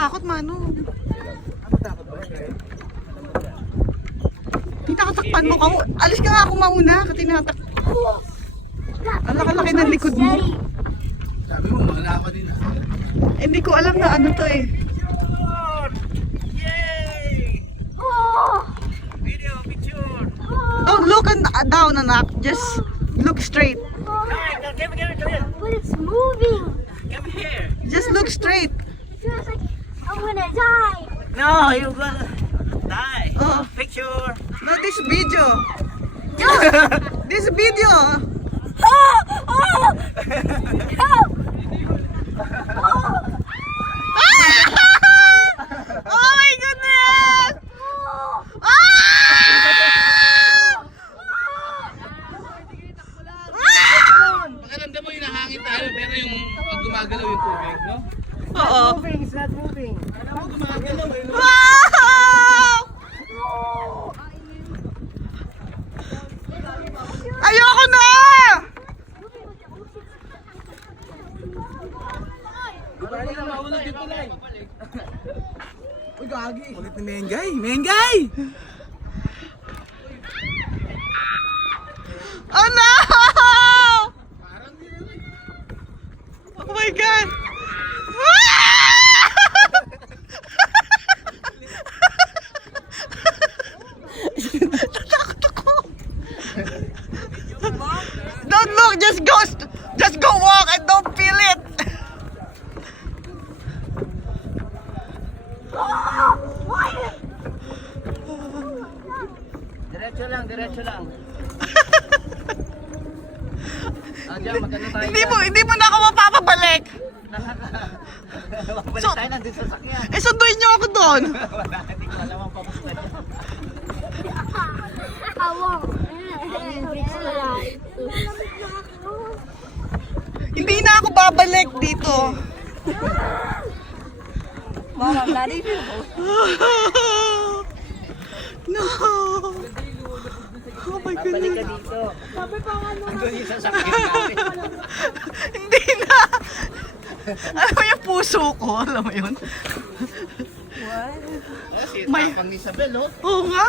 nakakatakot, Mano. Tinatakpan mo ka. Alis ka nga ako mauna. Tinatak. Ang laki-laki ng likod mo. Sabi mo, mahal ako din. Hindi ko alam na ano to eh. Yay! Video, picture! Don't look down, anak. Just look straight. Come here. But it's moving. Come here. Just look straight. It feels like I'm gonna die. No, you're gonna die. Oh. Picture. No, this video. This video. Help! Oh my goodness! Pakiramdam mo yung nahangin tayo, pero yung pag gumagalaw yung tubig, no? Oo. It's not moving. Alam mo, gumagalaw eh, no? Wow! Ayoko na! Balik na maunod dito lang. Uy, gagi. Ulit ni Mengay. Mengay! Oh no! Oh my God! Natakot ako! Don't look! Just go walk and don't feel it! Diretso lang. Diyan, maganda tayo. Hindi mo na ako mapapabalik! Babalik tayo nandun sa sakyan. Eh, sunduin niyo ako doon! Wala, hindi ko alam ang papusta niya. I won't. Hindi na ako babalik dito. Mom, I'm not even. No. Oh my Babalik ka goodness. dito. Andun yung sasakyan namin. Hindi na. Alam mo yung puso ko, alam mo yun? Si May- Tapang Isabel, oh. Oo nga.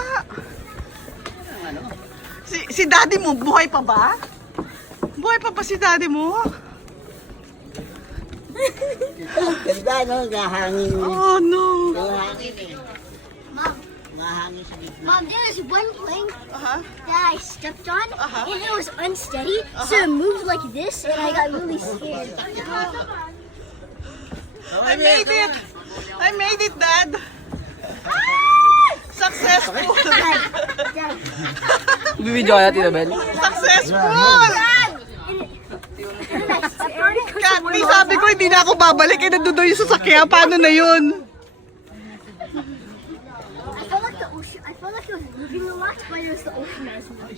Ano? Si daddy mo, buhay pa ba? Buhay pa ba si daddy mo? Ganda, no? Nahangin. Oh no. Nahangin eh. Mom, Nahangin sa gitna. Mom, there was one plane that I stepped on, and it was unsteady, so it moved like this, and I got really scared. I made it. I made it, Dad. Successful. Dad, Bibidyo kaya, Tita Bel? Successful. and then I stepped on it. Kat, may sabi ko hindi na ako babalik. Eh, nandoon yung sasakyan. Paano na yun? I felt like the ocean. I felt like it was moving a lot, but it was the ocean that was moving.